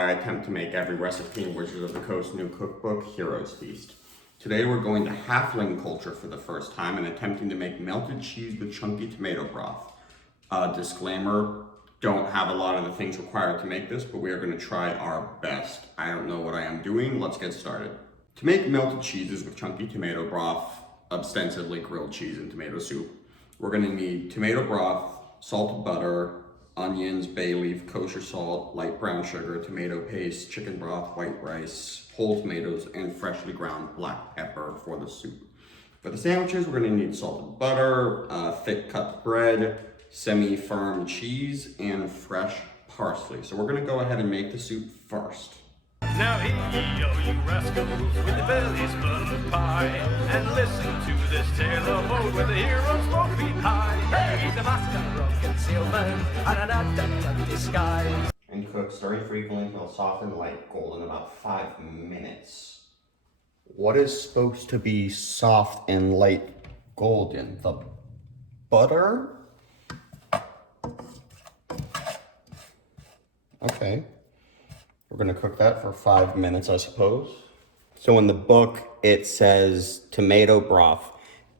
I attempt to make every recipe in Wizards of the Coast new cookbook, Hero's Feast. Today we're going to halfling culture for the first time and attempting to make melted cheese with chunky tomato broth. Disclaimer, don't have a lot of the things required to make this, but we are going to try our best. I don't know what I am doing, let's get started. To make melted cheeses with chunky tomato broth, ostensibly grilled cheese and tomato soup, we're going to need tomato broth, salted butter, onions, bay leaf, kosher salt, light brown sugar, tomato paste, chicken broth, white rice, whole tomatoes, and freshly ground black pepper for the soup. For the sandwiches, we're going to need salted butter, thick cut bread, semi-firm cheese, and fresh parsley. So we're going to go ahead and make the soup first. Now hey-yo, you rascals, with the bellies full of pie, and listen to this tale of old where the heroes both beat high. Hey, the master of concealment and an adept at disguise. And cook, stirring frequently until soft and light golden, about 5 minutes. What is supposed to be soft and light golden? The butter? Okay. We're gonna cook that for 5 minutes, I suppose. So in the book, it says tomato broth,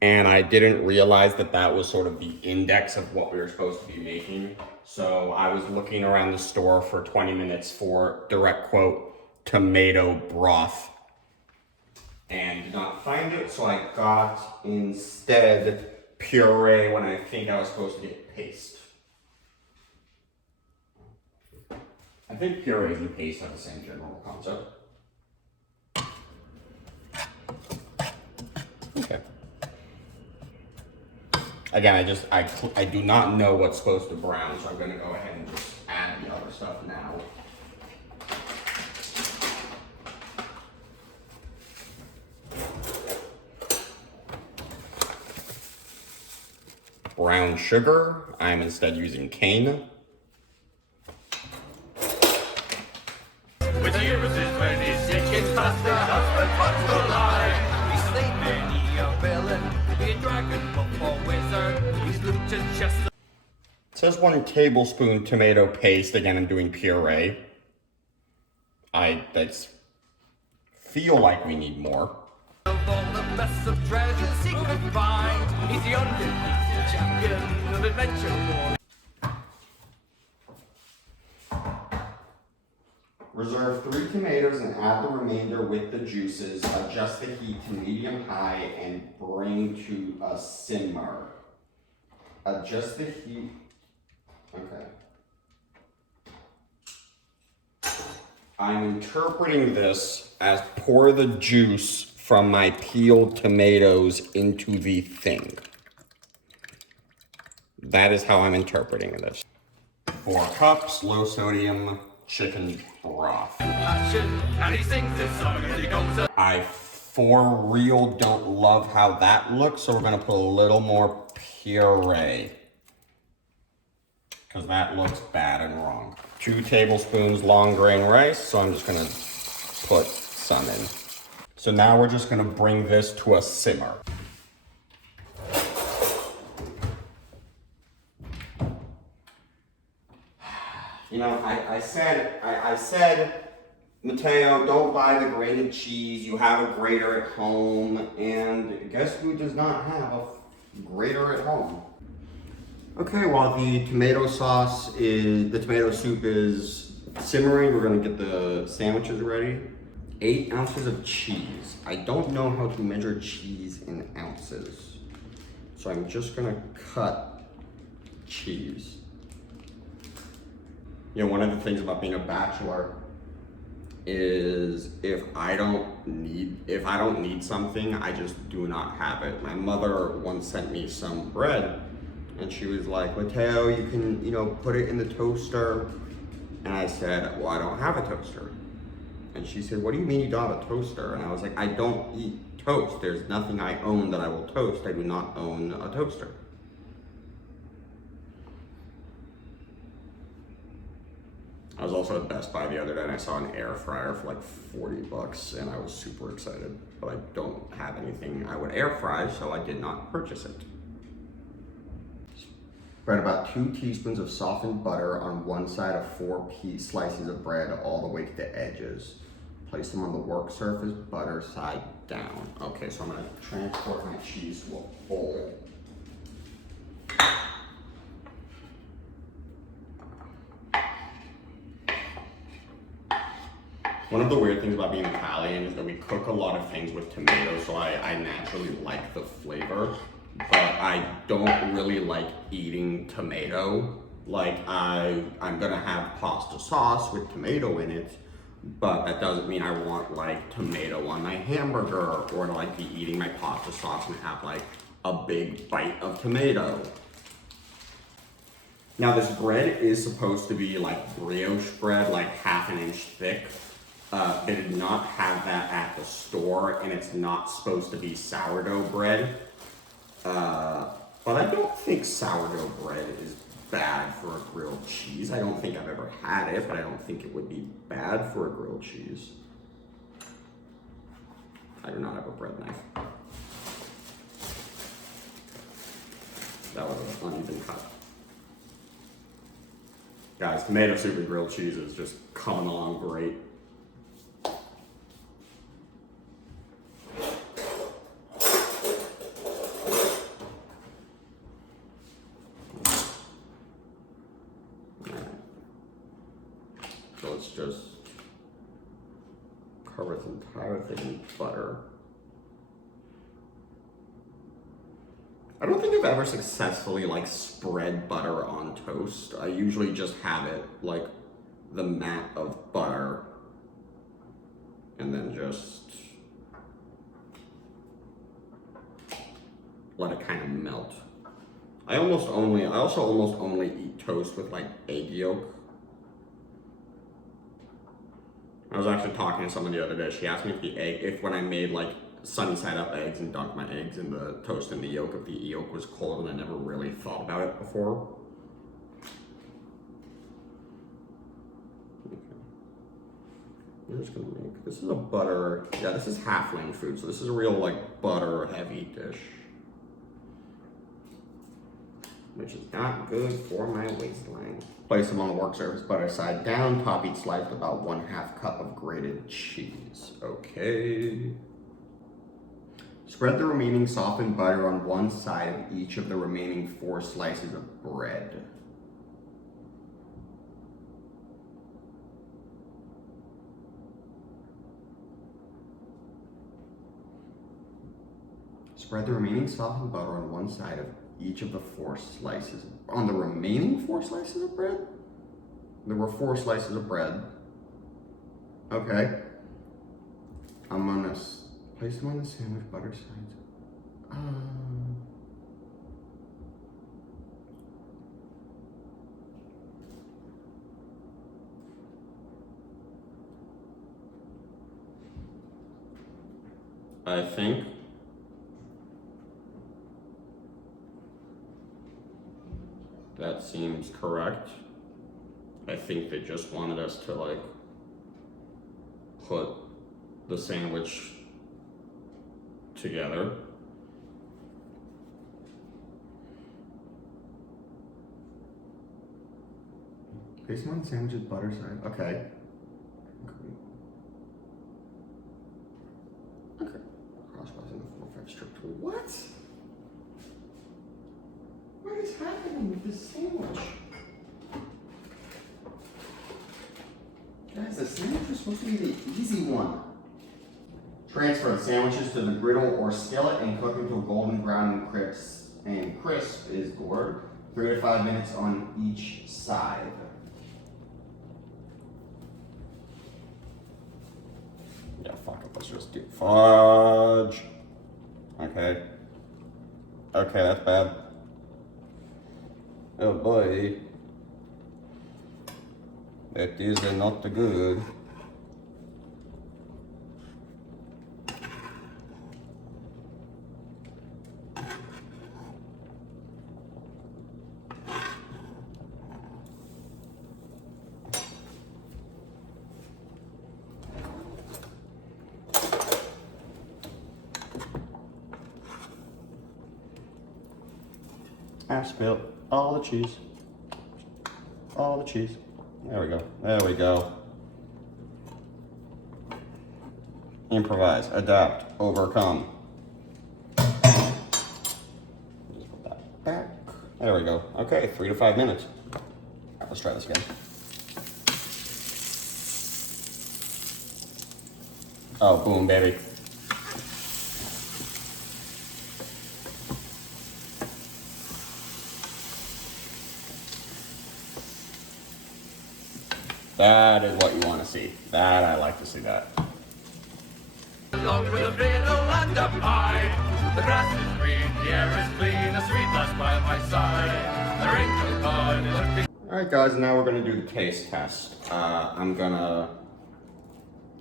and I didn't realize that that was sort of the index of what we were supposed to be making. So I was looking around the store for 20 minutes for, direct quote, tomato broth, and did not find it, so I got instead puree when I think I was supposed to get paste. I think puree and paste have the same general concept. Okay. Again, I do not know what's supposed to brown, so I'm gonna go ahead and just add the other stuff now. Brown sugar, I'm instead using cane. With years is when he's taking faster, husband wants to lie. He's slain many a villain, be a dragon before wizard. He's looted just. It says 1 tablespoon tomato paste. Again, I'm doing puree. I feel like we need more. Of all the best of treasures he could find, he's the undefeated champion of adventure war. Reserve 3 tomatoes and add the remainder with the juices. Adjust the heat to medium-high and bring to a simmer. Adjust the heat. Okay. I'm interpreting this as pour the juice from my peeled tomatoes into the thing. That is how I'm interpreting this. 4 cups, low sodium chicken broth. I for real don't love how that looks, so we're gonna put a little more puree, because that looks bad and wrong. 2 tablespoons long grain rice, so I'm just gonna put some in. So now we're just gonna bring this to a simmer. You know, I said, Mateo, don't buy the grated cheese. You have a grater at home, and guess who does not have a grater at home? Okay, while the tomato soup is simmering, we're gonna get the sandwiches ready. 8 ounces of cheese. I don't know how to measure cheese in ounces, so I'm just gonna cut cheese. You know, one of the things about being a bachelor is if I don't need something, I just do not have it. My mother once sent me some bread, and she was like, Mateo, you can, put it in the toaster. And I said, well, I don't have a toaster. And she said, what do you mean you don't have a toaster? And I was like, I don't eat toast. There's nothing I own that I will toast. I do not own a toaster. I was also at Best Buy the other day and I saw an air fryer for like $40 and I was super excited, but I don't have anything I would air fry, so I did not purchase it. Spread about 2 teaspoons of softened butter on one side of 4 slices of bread all the way to the edges. Place them on the work surface, butter side down. Okay, so I'm gonna transport my cheese to a bowl. One of the weird things about being Italian is that we cook a lot of things with tomatoes, so I naturally like the flavor, but I don't really like eating tomato. Like I'm gonna have pasta sauce with tomato in it, but that doesn't mean I want like tomato on my hamburger or to like be eating my pasta sauce and have like a big bite of tomato. Now this bread is supposed to be like brioche bread, like ½ an inch thick. They did not have that at the store, and it's not supposed to be sourdough bread. But I don't think sourdough bread is bad for a grilled cheese. I don't think I've ever had it, but I don't think it would be bad for a grilled cheese. I do not have a bread knife. That was an uneven cut. Guys, tomato soup and grilled cheese is just coming along great. So let's just cover this entire thing in butter. I don't think I've ever successfully like spread butter on toast. I usually just have it like the mat of butter and then just let it kind of melt. I also almost only eat toast with like egg yolk. I was actually talking to someone the other day. She asked me if when I made like sunny side up eggs and dunked my eggs in the toast and the yolk, if the yolk was cold, and I never really thought about it before. Okay. We're just gonna make, this is a butter, yeah, this is halfling food, so this is a real like butter heavy dish, which is not good for my waistline. Place them on the work surface, butter side down, top each slice with about 1/2 cup of grated cheese. Okay. Spread the remaining softened butter on one side of each of the remaining 4 slices of bread. Spread the remaining softened butter on one side of each of the 4 slices. On the remaining 4 slices of bread? There were 4 slices of bread. Okay. I'm gonna place them on the sandwich butter sides. I think that seems correct. I think they just wanted us to like put the sandwich together. Place them on the sandwich's butter side. Okay. Okay. Crosswise in the 4-5 strip tool. What? What is happening with this sandwich? Guys, the sandwich was supposed to be the easy one. Transfer the sandwiches to the griddle or skillet and cook until golden brown and crisp is gourd. 3 to 5 minutes on each side. Yeah, fuck it, let's just do fudge. Okay. Okay, that's bad. Oh boy. That is not good. I spilled all the cheese. All the cheese. There we go. There we go. Improvise, adapt, overcome. Just put that back. There we go. Okay, 3 to 5 minutes. All right, let's try this again. Oh, boom, baby. That is what you want to see. That, I like to see that. Along with a fiddle and a pie. The grass is green, the air is clean, a sweet lass by my side. A wrinkled pine looking. Alright guys, now we're going to do the taste test. I'm going to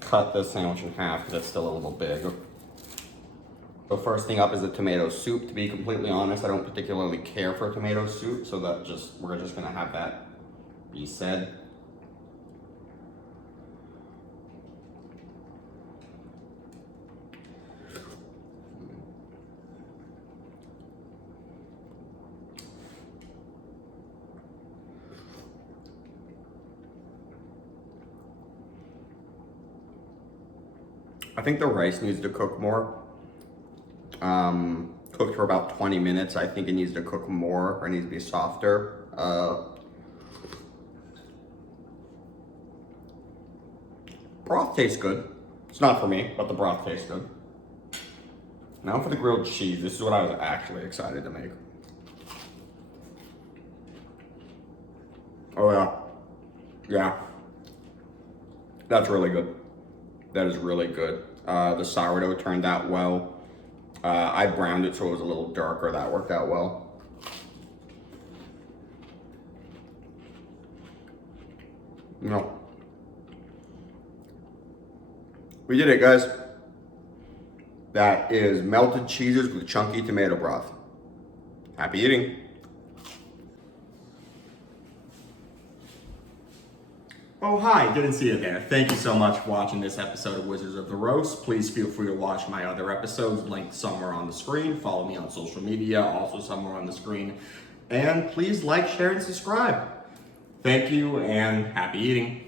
cut this sandwich in half because it's still a little big. So first thing up is the tomato soup. To be completely honest, I don't particularly care for tomato soup, so we're just going to have that be said. I think the rice needs to cook more. Cooked for about 20 minutes. I think it needs to cook more, or it needs to be softer. Broth tastes good. It's not for me, but the broth tastes good. Now for the grilled cheese. This is what I was actually excited to make. Oh yeah. Yeah. That's really good. That is really good. The sourdough turned out well. I browned it so it was a little darker. That worked out well. No. We did it, guys. That is melted cheeses with chunky tomato broth. Happy eating. Oh, hi, didn't see you there. Thank you so much for watching this episode of Wizards of the Roast. Please feel free to watch my other episodes linked somewhere on the screen. Follow me on social media, also somewhere on the screen. And please like, share, and subscribe. Thank you, and happy eating.